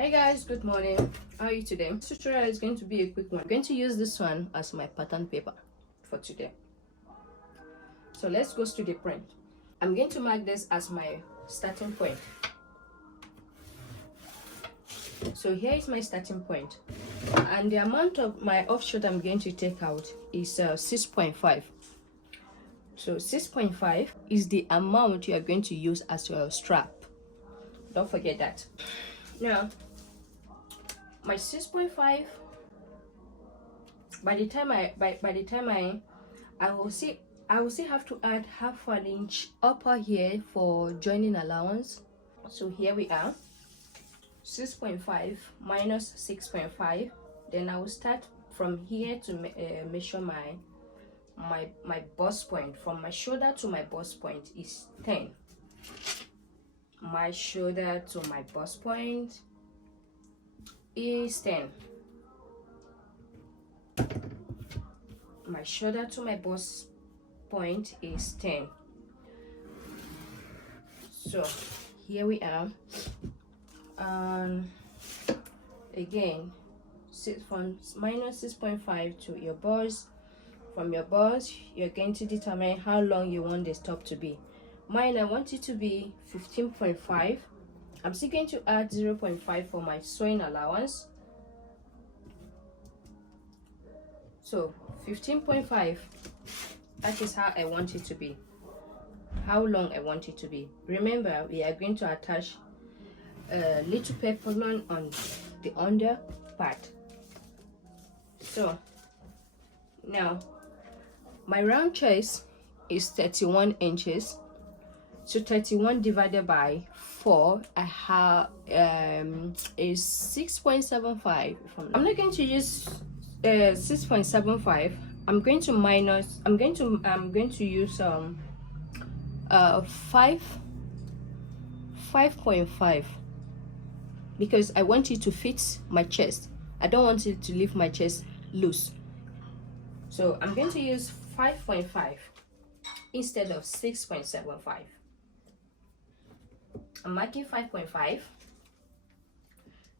Hey guys, good morning. How are you today? This tutorial is going to be a quick one. I'm going to use this one as my pattern paper for today. So let's go to the print. I'm going to mark this as my starting point. So here is my starting point, and the amount of my offshoot I'm going to take out is 6.5. So 6.5 is the amount you are going to use as your strap. Don't forget that. Now my 6.5, by the time I will still have to add half an inch upper here for joining allowance. So here we are, 6.5 minus 6.5. Then I will start from here to measure my bust point. From my shoulder to my bust point is 10. My shoulder to my bust point is 10. My shoulder to my bust point is 10. So here we are. Again, from minus 6.5 to your bust. From your bust, you're going to determine how long you want the stop to be. Mine, I want it to be 15.5. I'm still going to add 0.5 for my sewing allowance. So 15.5, that is how I want it to be, how long I want it to be. Remember, we are going to attach a little peplum on the under part. So now my round chest is 31 inches. So 31 divided by 4, I have is 6.75. I'm not going to use 6.75. I'm going to use 5.5, because I want it to fit my chest. I don't want it to leave my chest loose. So I'm going to use 5.5 instead of 6.75. I'm marking 5.5.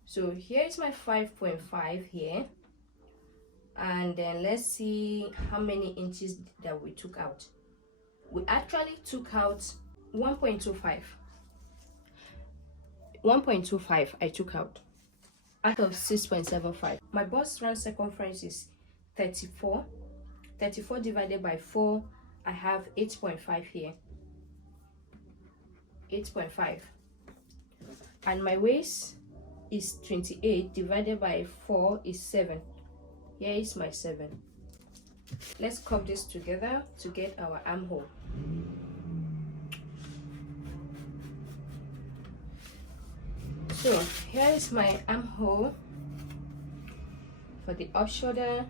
So here is my 5.5 here, and then let's see how many inches that we took out. We actually took out 1.25. 1.25 I took out of 6.75. My bust round circumference is 34. 34 divided by 4, I have 8.5 here. 8.5. And my waist is 28 divided by 4 is 7. Here is my 7. Let's curve this together to get our armhole. So here is my armhole for the off shoulder.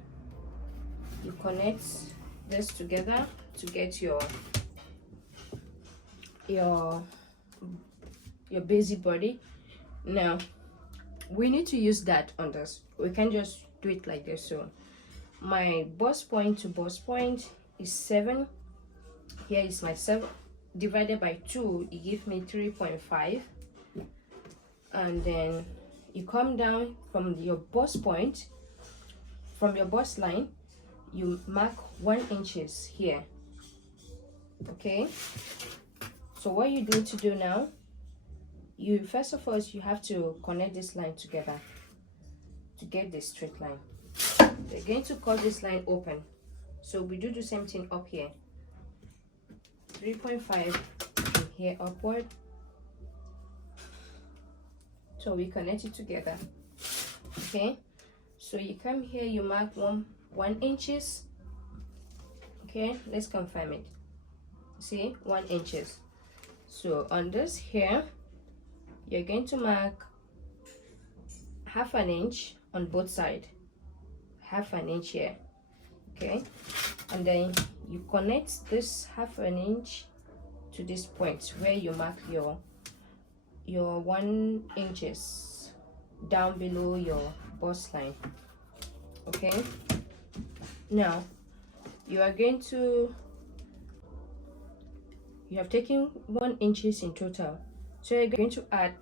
You connect this together to get your basic body. Now we need to use that on this. We can't just do it like this. So my bust point to bust point is 7. Here is my 7 divided by 2, it gives me 3.5. And then you come down from your bust point, from your bust line, you mark 1 inches here. Okay, so what you need to do now, you first of all, you have to connect this line together to get the straight line. We're going to cut this line open, so we do the same thing up here. 3.5 from here upward. So we connect it together. Okay, so you come here, you mark 1 inches. Okay, let's confirm it. See, 1 inches. So on this here, you're going to mark half an inch on both sides, half an inch here. Okay, and then you connect this half an inch to this point where you mark your 1 inches down below your bust line. Okay, now you are going to, you have taken 1 inches in total, so you're going to add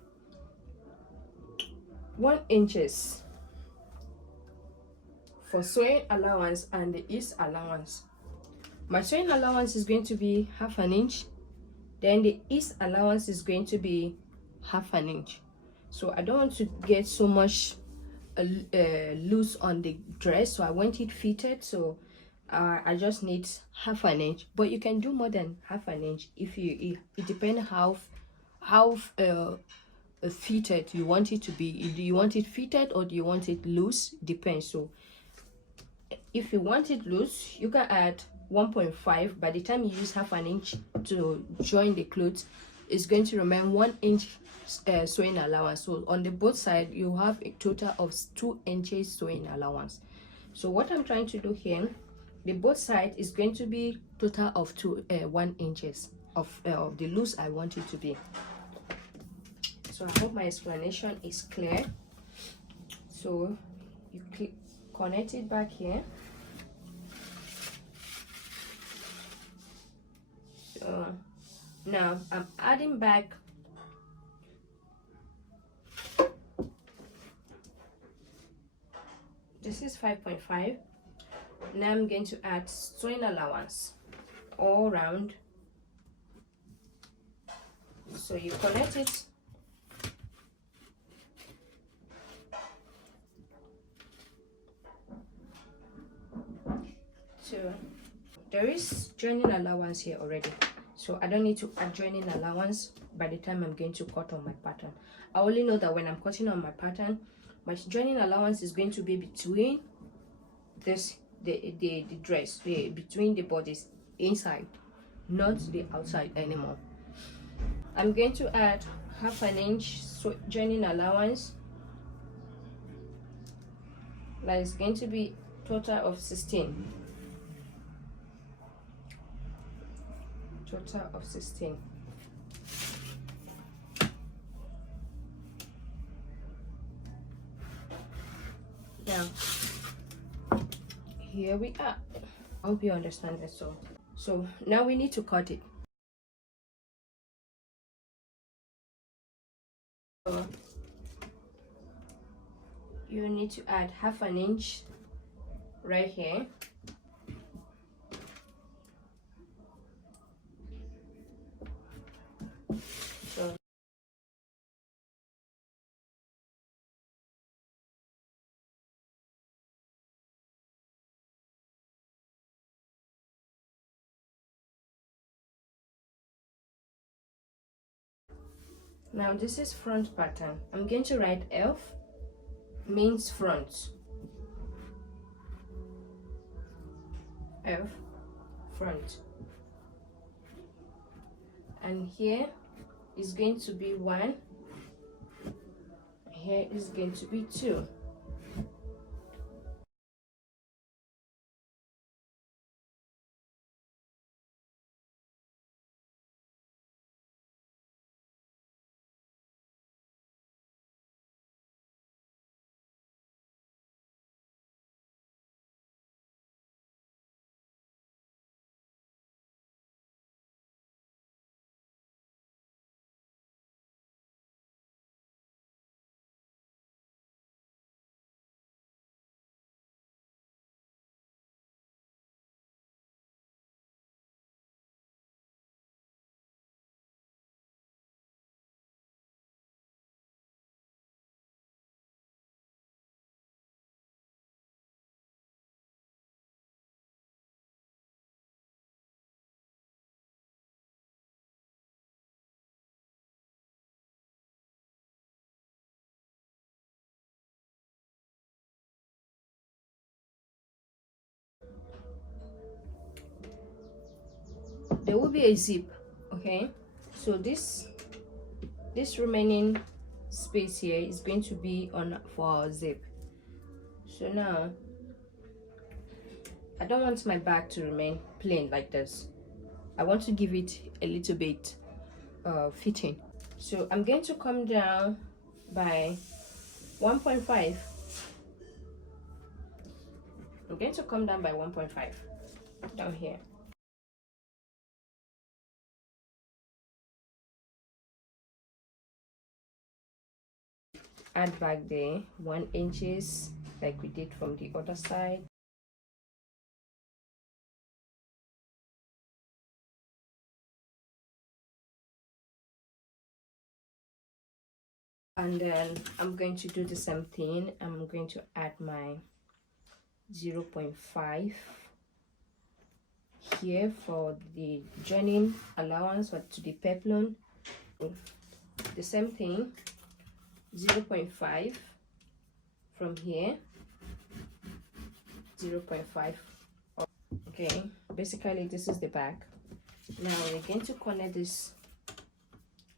1 inches for sewing allowance and the ease allowance. My sewing allowance is going to be 1/2 inch, then the ease allowance is going to be 1/2 inch. So I don't want to get so much loose on the dress, so I want it fitted. So I just need 1/2 inch, but you can do more than 1/2 inch if it depends how fitted you want it to be. Do you want it fitted or do you want it loose? Depends. So if you want it loose, you can add 1.5. By the time you use 1/2 inch to join the clothes, it's going to remain 1 inch sewing allowance. So on the both side, you have a total of 2 inches sewing allowance. So what I'm trying to do here, the both side is going to be total of 1 inches of the loose I want it to be. So I hope my explanation is clear. So you connect it back here. So now I'm adding back this is 5.5. Now I'm going to add sewing allowance all around. So you connect it to, there is joining allowance here already, so I don't need to add joining allowance by the time I'm going to cut on my pattern. I only know that when I'm cutting on my pattern, my joining allowance is going to be between this the dress, between the bodies inside, not the outside anymore. I'm going to add 1/2 inch joining allowance. That is going to be total of 16. Total of 16. Now here we are. I hope you understand that. So now we need to cut it. So you need to add 1/2 inch right here. So now this is front pattern. I'm going to write F means front. F front. And here is going to be 1. Here is going to be 2. There will be a zip, okay? So this remaining space here is going to be on for our zip. So now I don't want my back to remain plain like this. I want to give it a little bit fitting. So I'm going to come down by 1.5. I'm going to come down by 1.5 down here. add back the 1 inches like we did from the other side. And then I'm going to do the same thing. I'm going to add my 0.5 here for the joining allowance or to the peplum. The same thing, 0.5 from here, 0.5. Okay, basically this is the back. Now we're going to corner this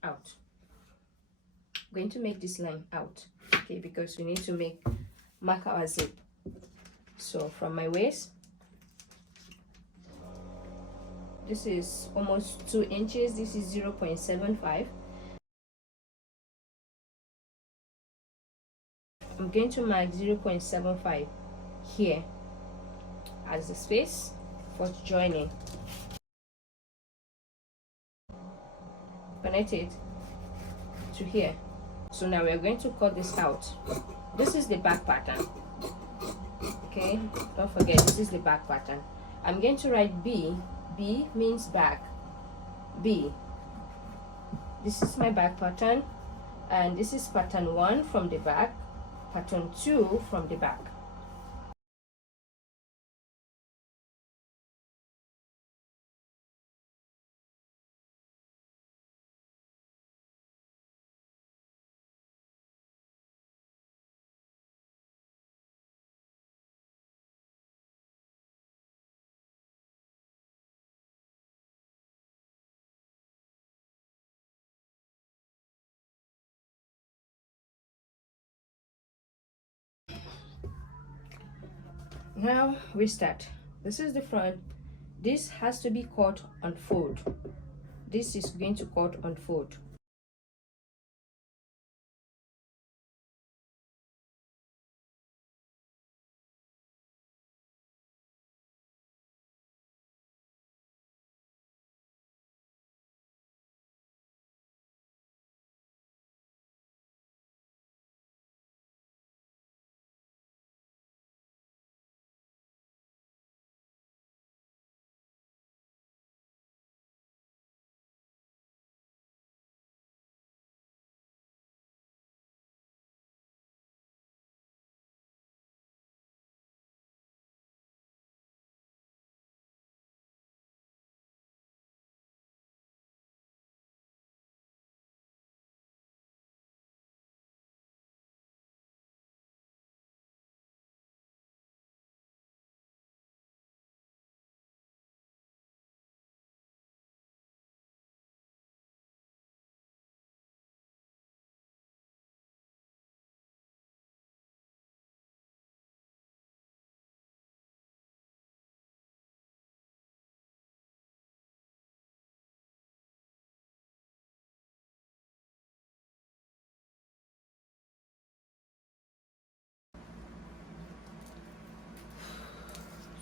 out. We're going to make this line out, okay, because we need to mark our zip. So from my waist, this is almost 2 inches. This is 0.75. I'm going to mark 0.75 here as the space for joining. Connect it to here. So now we're going to cut this out. This is the back pattern. Okay, don't forget, this is the back pattern. I'm going to write B. B means back. B. This is my back pattern, and this is pattern 1 from the back, pattern 2 from the back. Now we start. This is the front. This has to be cut on fold. This is going to cut on fold.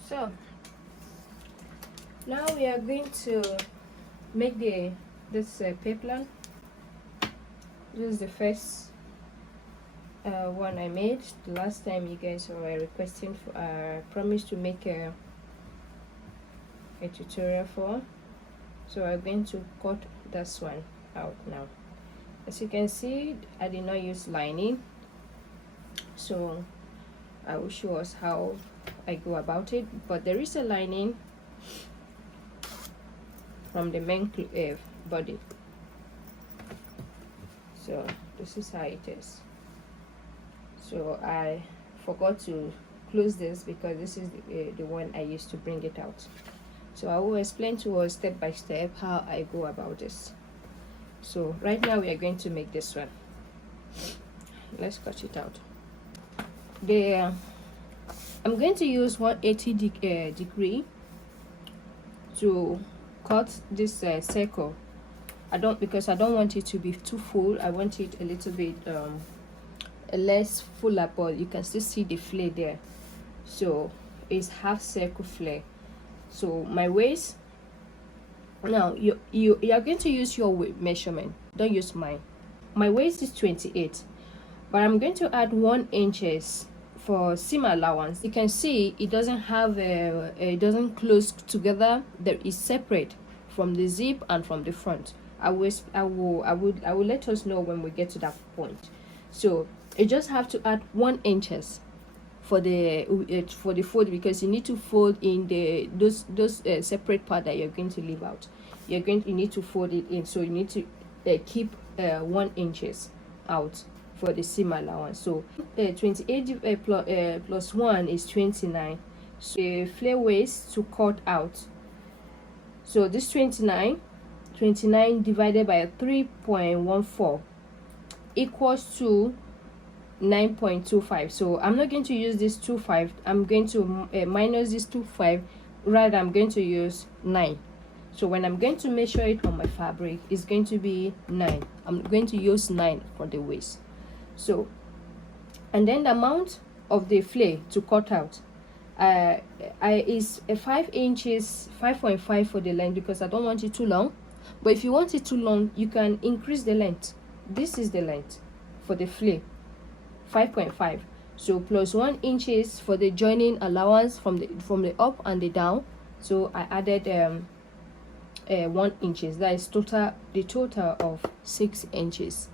So now we are going to make this peplum. This is the first one I made. The last time you guys were requesting for promised to make a tutorial for, so I'm going to cut this one out now. As you can see, I did not use lining, so I will show us how I go about it. But there is a lining from the main body, so this is how it is. So I forgot to close this because this is the one I used to bring it out. So I will explain to us step by step how I go about this. So right now we are going to make this one. Let's cut it out. I'm going to use 180 degree to cut this circle. Because I don't want it to be too full. I want it a little bit less fuller, but you can still see the flare there. So it's half circle flare. So my waist, now you are going to use your measurement. Don't use mine. My waist is 28. but I'm going to add 1 inches for seam allowance. You can see it doesn't have it doesn't close together. There is separate from the zip and from the front. I will let us know when we get to that point. So you just have to add 1 inches for the fold, because you need to fold in those separate part that you're going to leave out. You need to fold it in, so you need to keep 1 inches out for the seam allowance. So 28 plus 1 is 29. So the flare waist to cut out, so this 29 divided by 3.14 equals to 9.25. so I'm not going to use this 25. I'm going to minus this 25. Rather, I'm going to use 9. So when I'm going to measure it on my fabric, it's going to be 9. I'm going to use 9 for the waist. So, and then the amount of the flare to cut out is 5 inches, 5.5 for the length, because I don't want it too long. But if you want it too long, you can increase the length. This is the length for the flare, 5.5. so plus 1 inches for the joining allowance from the up and the down. So I added 1 inches. That is the total of 6 inches.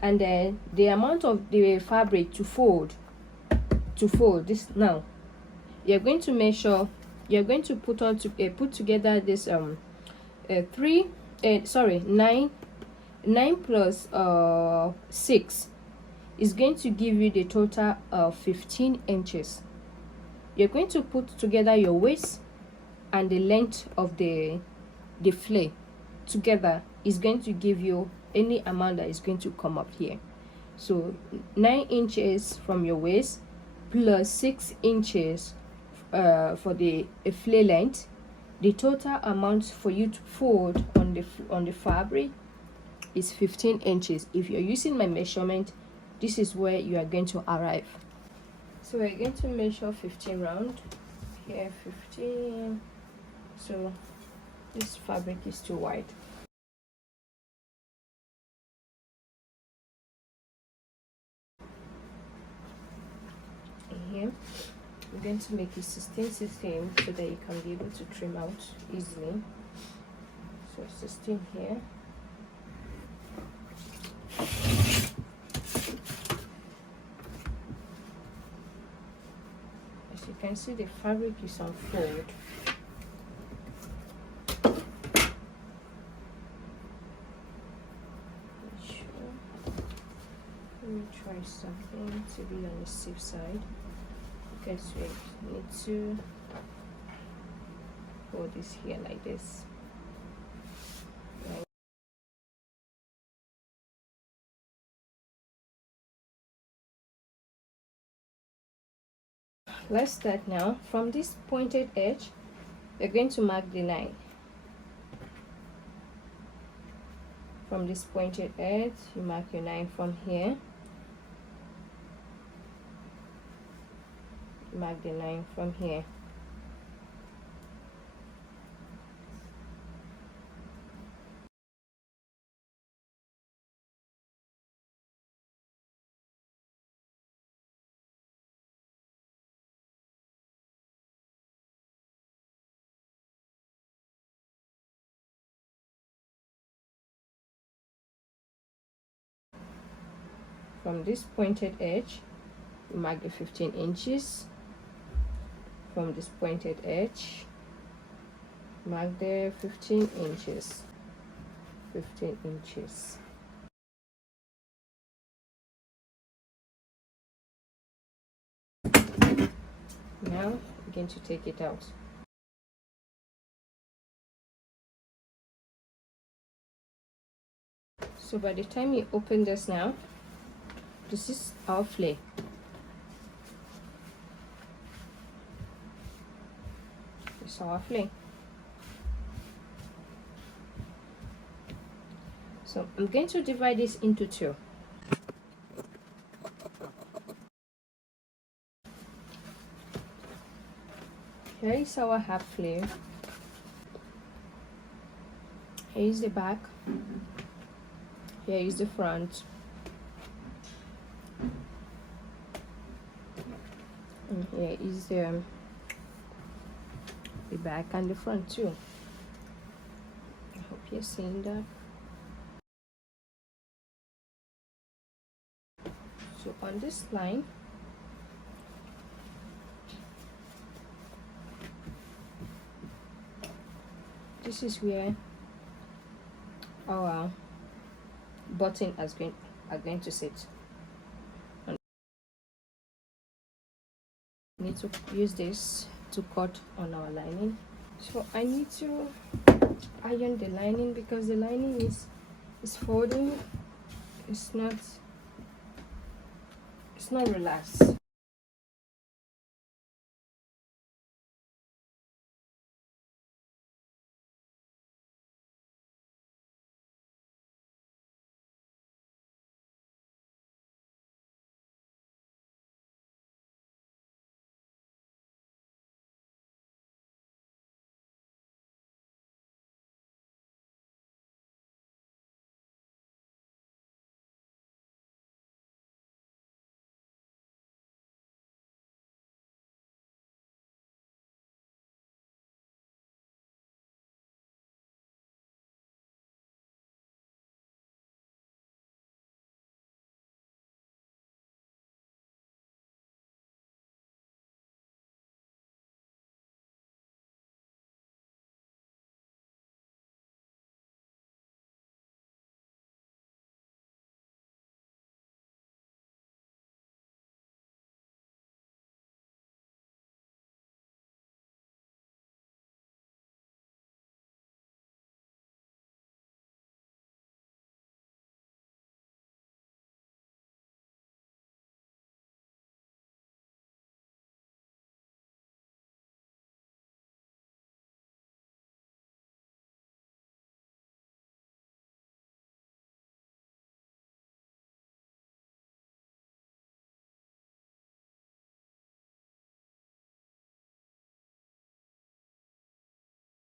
And then the amount of the fabric to fold this. Now you're going to measure, you're going to put together this 9 plus 6 is going to give you the total of 15 inches. You're going to put together your waist and the length of the flare together is going to give you any amount that is going to come up here. So 9 inches from your waist plus 6 inches for the flare length. The total amount for you to fold on the fabric is 15 inches. If you're using my measurement, this is where you are going to arrive. So we're going to measure 15 round here, 15. So this fabric is too wide. Here we're going to make it 16 so that you can be able to trim out easily. So 16 here. As you can see, the fabric is on fold. Let me try something to be on the safe side, because we need to hold this here like this. Right. Let's start now. From this pointed edge, we're going to mark the line. From this pointed edge, you mark your line from here. Mark the line from here. From this pointed edge, you mark the 15 inches. From this pointed edge, mark the 15 inches. 15 inches. Now I'm going to take it out. So by the time you open this now, this is our flare. This is our flare. So I'm going to divide this into two. Here is our half flare. Here is the back. Here is the front. here is the back and the front too. I hope you're seeing that. So on this line, this is where our button are going to sit. And we need to use this to cut on our lining. So I need to iron the lining because the lining is folding. It's not relaxed.